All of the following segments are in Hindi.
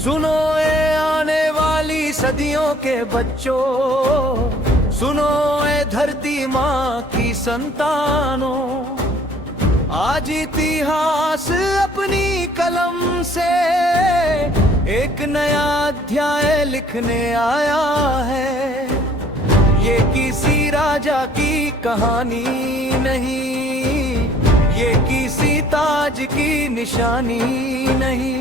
सुनो ए आने वाली सदियों के बच्चों, सुनो ए धरती माँ की संतानों, आज इतिहास अपनी कलम से एक नया अध्याय लिखने आया है। ये किसी राजा की कहानी नहीं, ये किसी ताज की निशानी नहीं,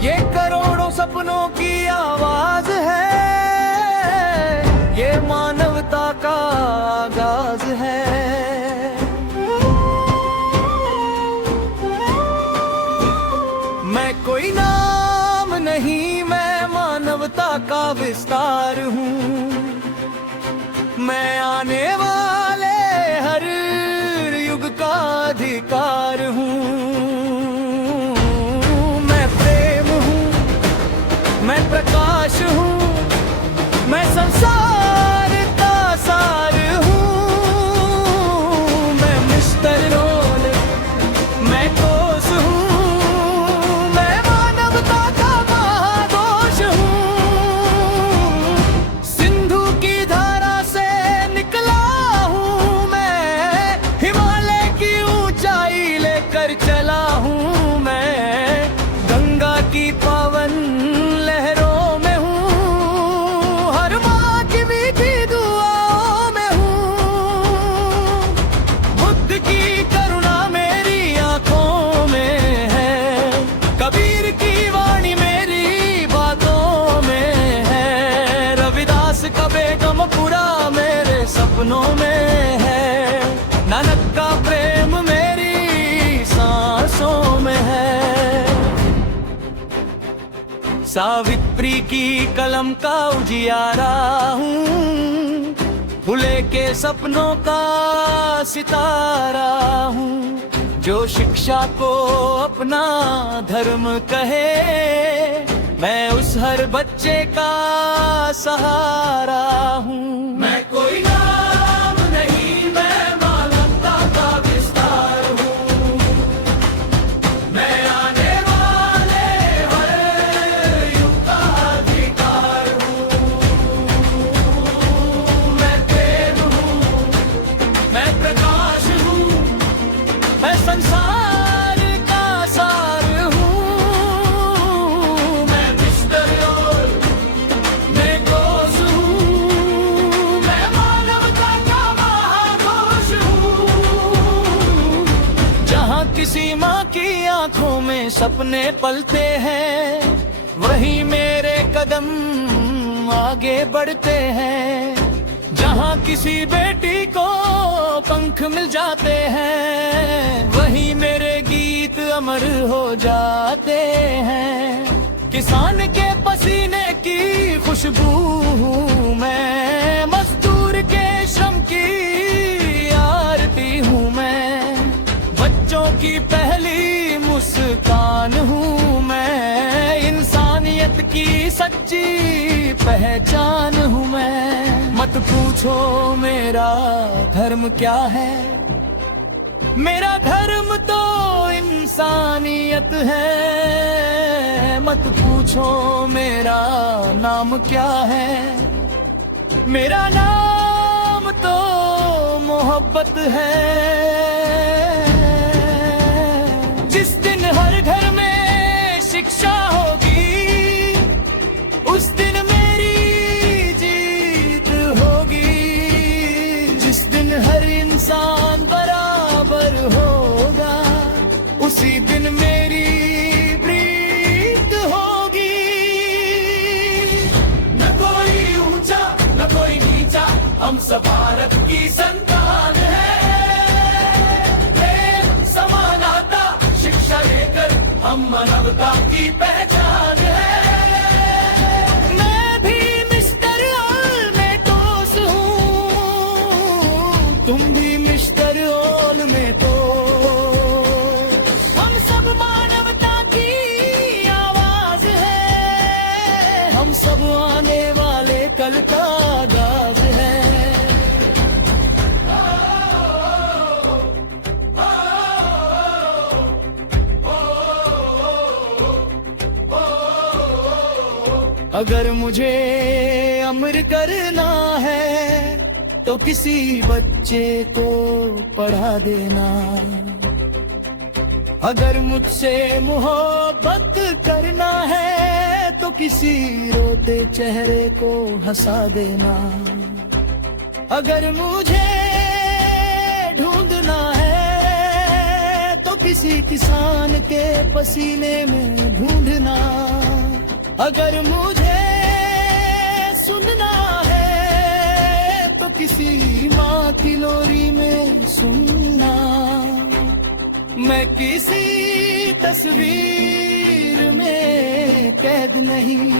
ये करोड़ों सपनों की आवाज है, ये मानवता का आगाज है। मैं कोई नाम नहीं, मैं मानवता का विस्तार हूँ। मैं आने वाले हर युग का अधिकार हूँ। मैं प्रेम हूँ, मैं प्रकाश हूँ, मैं संसार का सार हूँ। मैं मिस्टर रोल, मैं कोस हूँ, मैं मानवता का महादोष हूँ। सिंधु की धारा से निकला हूँ मैं, हिमालय की ऊंचाई लेकर चला हूँ मैं। गंगा की पावन लहरों में हूँ, हर माँ की मीठी दुआओं में हूँ। बुद्ध की करुणा मेरी आंखों में है, कबीर की वाणी मेरी बातों में है, रविदास का बेगम पूरा मेरे सपनों में है, नानक का प्रेम मेरी सांसों में है। सावित्री की कलम का उजियारा हूँ, फूले के सपनों का सितारा हूँ। जो शिक्षा को अपना धर्म कहे, मैं उस हर बच्चे का सहारा हूँ। मैं कोई नाम नहीं, मैं मानवता का विस्तार हूँ। मैं आने वाले हर युग का अधिकार हूँ। मैं प्रेम हूँ, मैं प्रकाश हूँ, मैं संसार का सार हूँ। मैं मिस्टर रोल, मैं कोस हूँ, मैं मानवता का महादोष हूँ। जहाँ किसी माँ की आंखों में सपने पलते हैं, वहीं मेरे कदम आगे बढ़ते हैं। जहाँ किसी बेटी को पंख मिल जाते हैं, वहीं मेरे गीत अमर हो जाते हैं। किसान के पसीने की खुशबू हूँ मैं, मजदूर के श्रम की आरती हूँ मैं, बच्चों की पहली मुस्कान हूँ मैं, इंसानियत की सच्ची पहचान हूँ मैं। मत पूछो मेरा धर्म क्या है, मेरा धर्म तो इंसानियत है। मत पूछो मेरा नाम क्या है, मेरा नाम तो मोहब्बत है। जिस दिन हर घर में शिक्षा होगी, उस दिन मेरी जीत होगी। जिस दिन हर इंसान बराबर होगा, उसी दिन मेरी प्रीत होगी। न कोई ऊंचा न कोई नीचा, हम सब भारत की संतान है। प्रेम समानता शिक्षा लेकर हम मानवता की पहचान है। मैं भी मिस्टर ऑलमेटोस हूँ, तुम भी मिस्टर ऑलमेटोस। हम सब मानवता की आवाज है, हम सब आने वाले कल का आगाज है। अगर मुझे अमर करना है तो किसी बच्चे को पढ़ा देना। अगर मुझसे मोहब्बत करना है तो किसी रोते चेहरे को हंसा देना। अगर मुझे ढूंढना है तो किसी किसान के पसीने में ढूंढना। अगर मुझे सुनना है तो किसी माँ की लोरी में सुनना। मैं किसी तस्वीर में कैद नहीं,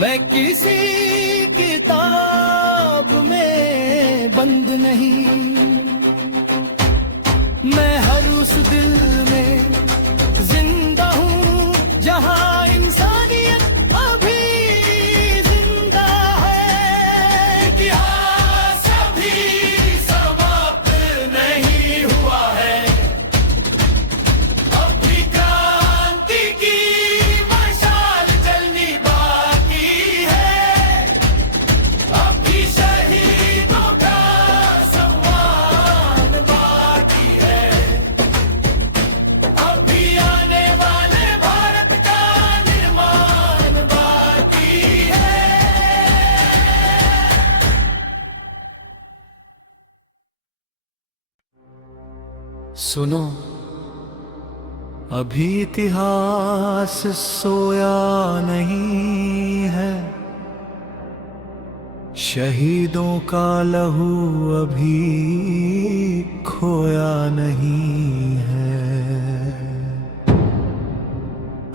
मैं किसी किताब में बंद नहीं। मैं हर उस दिल में जिंदा हूँ जहाँ इंसानियत अभी जिंदा है। इतिहास अभी समाप्त नहीं हुआ है, अभी क्रांति की मशाल जलनी बाकी है। अभी शहीदों का सम्मान बाकी है, अभी आने वाले भारत का निर्माण बाकी है। सुनो, अभी इतिहास सोया नहीं है, शहीदों का लहू अभी खोया नहीं है।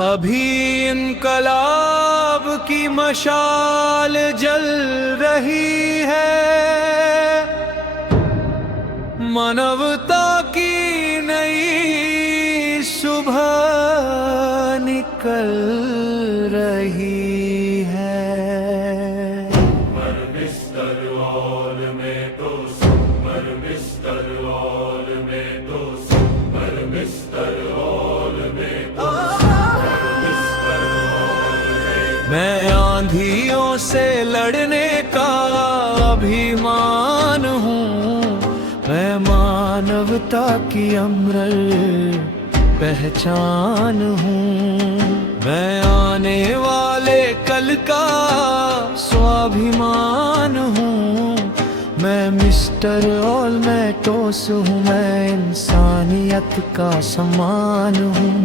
अभी इनकलाब की मशाल जल रही है, मानवता की नई सुबह निकल रही है। मैं आंधियों से लड़ने का अभिमान हूँ, मैं मानवता की अमर पहचान हूँ। मैं आने वाले कल का स्वाभिमान हूँ, मैं मिस्टर ऑलमेटोस हूँ, मैं इंसानियत का समान हूँ।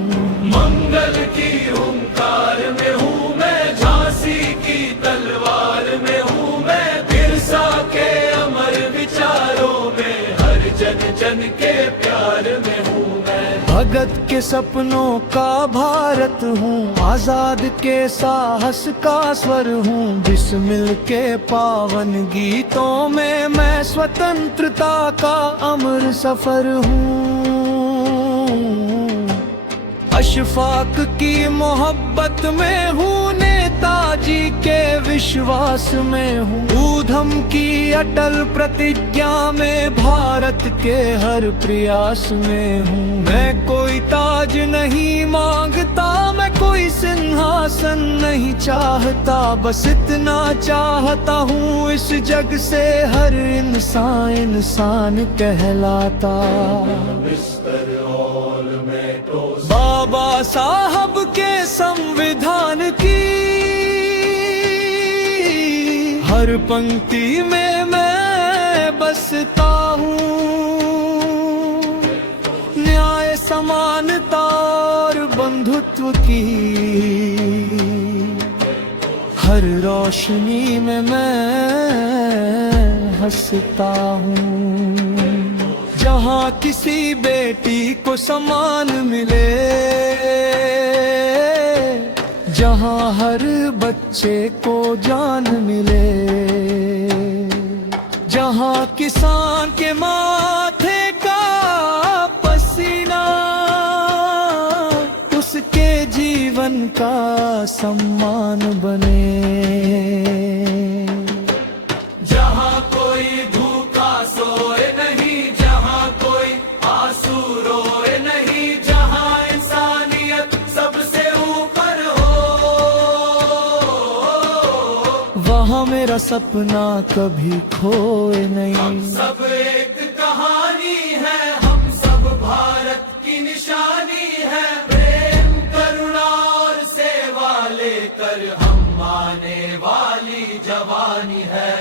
मंगल की हुंकार में हूँ मैं, झांसी की तलवार में हूँ मैं, बिरसा के अमर विचारों में, हर जन जन के प्यार में हूँ मैं। भगत के सपनों का भारत हूँ, आजाद के साहस का स्वर हूँ, बिस्मिल के पावन गीतों में मैं स्वतंत्रता का अमर सफर हूँ। अशफाक की मोहब्बत में हूँ, नेताजी के विश्वास में हूँ, ऊधम की अटल प्रतिज्ञा में, भारत के हर प्रयास में हूँ। मैं कोई ताज नहीं मांगता, मैं कोई सिंहासन नहीं चाहता, बस इतना चाहता हूँ इस जग से हर इंसान इंसान कहलाता। बाबा साहब के संविधान की हर पंक्ति में मैं बसता हूँ, न्याय समानता और बंधुत्व की हर रोशनी में मैं हंसता हूँ। जहाँ किसी बेटी को सम्मान मिले, जहाँ हर बच्चे को जान मिले, जहाँ किसान के माथे का पसीना उसके जीवन का सम्मान बने, जहाँ कोई भूखा सोए नहीं, जहाँ कोई आंसू रोए नहीं, जहाँ इंसानियत सबसे ऊपर हो, सपना कभी खोए नहीं। हम सब एक कहानी है, हम सब भारत की निशानी है। प्रेम करुणा और सेवा लेकर हम आने वाली जवानी है।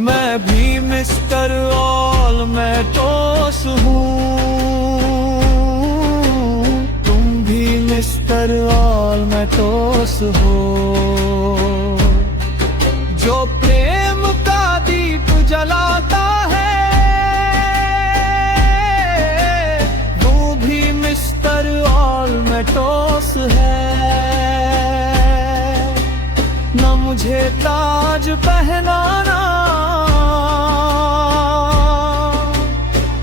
मैं भी मिस्टर ऑलमेटोस हूँ, तुम भी मिस्टर ऑलमेटोस हो। जो प्रेम का दीप जलाता है वो भी मिस्टर ऑलमेटोस है। न मुझे ताज पहनाना,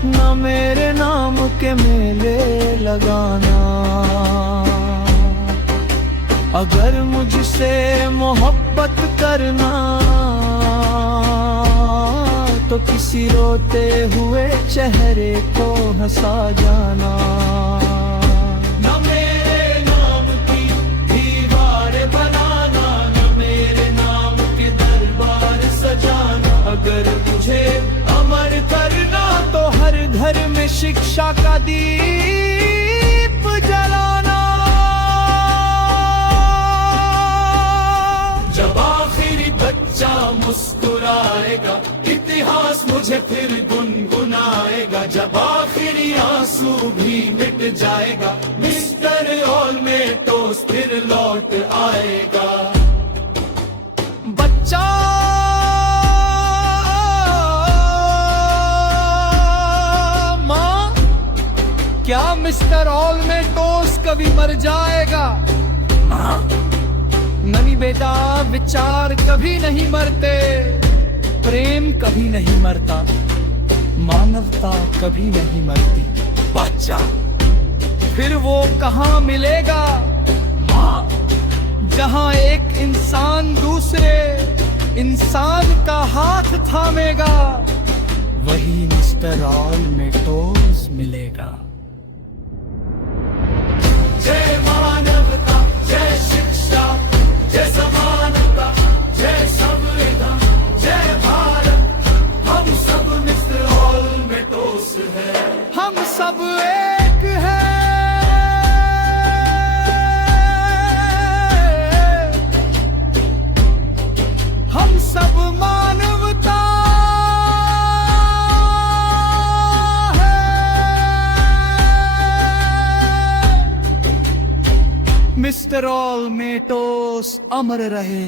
न मेरे नाम के मेले लगाना। अगर मुझसे मोहब्बत करना तो किसी रोते हुए चेहरे को हंसा जाना। न मेरे नाम की दीवार बनाना, न मेरे नाम के दरबार सजाना। अगर मुझे अमर करना तो हर घर में शिक्षा का दीप जलाना। जब आखिरी बच्चा मुस्कुराएगा, इतिहास मुझे फिर गुनगुनाएगा। जब आखिरी आंसू भी मिट जाएगा, मिस्टर ऑलमेटोस फिर लौट आएगा। बच्चा माँ, क्या मिस्टर ऑलमेटोस कभी मर जाएगा? नहीं बेटा, विचार कभी नहीं मरते, प्रेम कभी नहीं मरता, मानवता कभी नहीं मरती। बच्चा, फिर वो कहाँ मिलेगा जहाँ एक इंसान दूसरे इंसान का हाथ थामेगा? वही मिस्टर ऑलमेटोस मिलेगा। जय मानवता, जय शिक्षा, जय समानता, जय संविधान, जय भारत। हम सब मिस्टर ऑलमेटोस है। हम सब एक है। हम सब मानवता है। मिस्टर ऑलमेटोस अमर रहे।